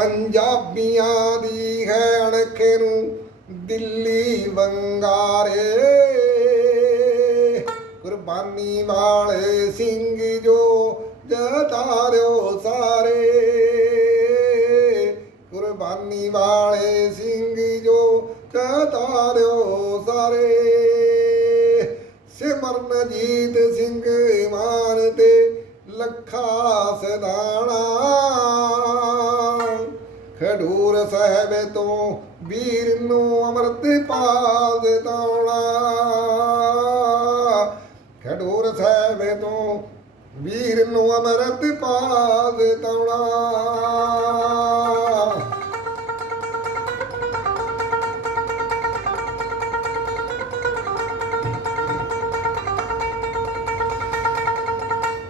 ਪੰਜਾਬੀਆਂ ਦੀ ਹੈ ਅਣਖੇ ਨੂੰ ਦਿੱਲੀ ਵੰਗਾਰੇ। ਕੁਰਬਾਨੀ ਵਾਲੇ ਸਿੰਘ ਜੋ ਜਤਾਰਿਓ ਸਾਰੇ। ਕੁਰਬਾਨੀ ਵਾਲੇ ਸਿੰਘ ਜੋ ਜਤਾਰਿਓ ਸਾਰੇ। ਸਿਮਰਨਜੀਤ ਸਿੰਘ ਮਾਨ ਤੇ ਲੱਖਾ ਸਦਾਣਾ ਖਡੂਰ ਸਾਹਿਬ ਤੋਂ ਵੀਰ ਨੂੰ ਅੰਮ੍ਰਿਤਪਾਲ ਦੇਤਾਉਣਾ ਖਡੂਰ ਸਾਹਿਬ ਤੋਂ ਵੀਰ ਨੂੰ ਅੰਮ੍ਰਿਤਪਾਲ ਦੇਤਾਉਣਾ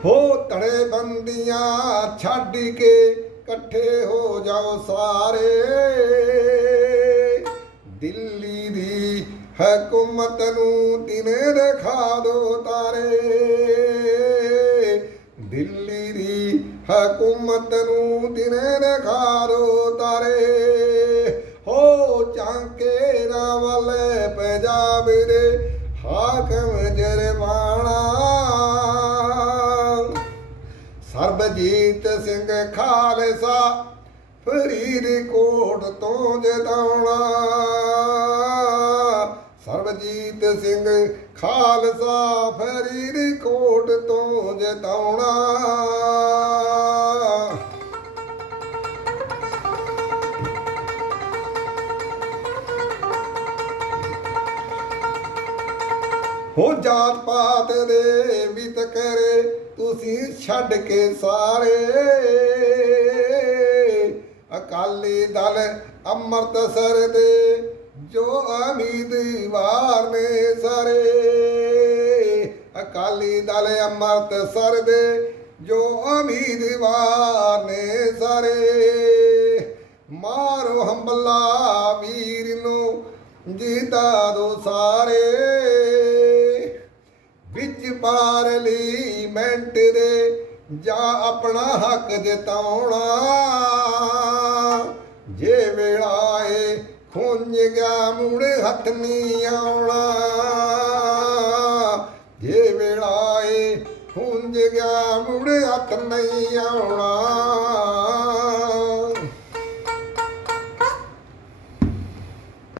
ਹੋ ਤੜੇ ਬੰਦੀਆਂ ਛੱਡ ਕੇ ਇਕੱਠੇ ਹੋ ਜਾਓ ਸਾਰੇ। ਹਕੂਮਤ ਨੂੰ ਦਿਨੇ ਦਿਖਾ ਦੋ ਤਾਰੇ? ਦਿੱਲੀ ਦੀ ਹਕੂਮਤ ਨੂੰ ਦਿਨੇ ਦਿਖਾ ਦੋ ਤਾਰੇ? ਹੋ ਚਾਂਕੇ ਨਾ ਵਾਲੇ ਪੰਜਾਬ ਦੇ ਹਾਕਮ ਜਰਵਾਣਾ। ਸਰਬਜੀਤ ਸਿੰਘ ਖਾਲਸਾ ਫਰੀਦਕੋਟ ਤੋਂ ਜਤਾਉਣਾ। ਸਰਬਜੀਤ ਸਿੰਘ ਖਾਲਸਾ ਫਰੀਦਕੋਟ ਤੋਂ ਜਤਾਉਣਾ। ਹੋ ਜਾਤ ਪਾਤ ਦੇ ਵਿਤਕਰੇ ਤੁਸੀਂ ਛੱਡ ਕੇ ਸਾਰੇ। ਅਕਾਲੀ ਦਲ ਅੰਮ੍ਰਿਤਸਰ ਦੇ ਦਲ ਅੰਮ੍ਰਿਤਸਰ ਦੇ ਜੋ ਉਮੀਦਵਾਰ ਨੇ ਸਾਰੇ। ਮਾਰੋ ਹੰਬਲਾ ਵੀਰ ਨੂੰ, ਜੀਤਾ ਦੋ ਸਾਰੇ। ਵਿੱਚ ਪਾਰਲੀਮੈਂਟ ਦੇ, ਜਾ ਆਪਣਾ ਹੱਕ ਜਤਾਉਣਾ। ਜੇ ਵੇਲਾ ਏ ਖੁੰਝ ਗਿਆ, ਮੁੜ ਹੱਥ ਨਹੀਂ ਆਉਣਾ। ਜੇ ਵੇਲਾ ਗਿਆ ਮੁੜ ਹੱਥ ਨਹੀਂ ਆਉਣਾ।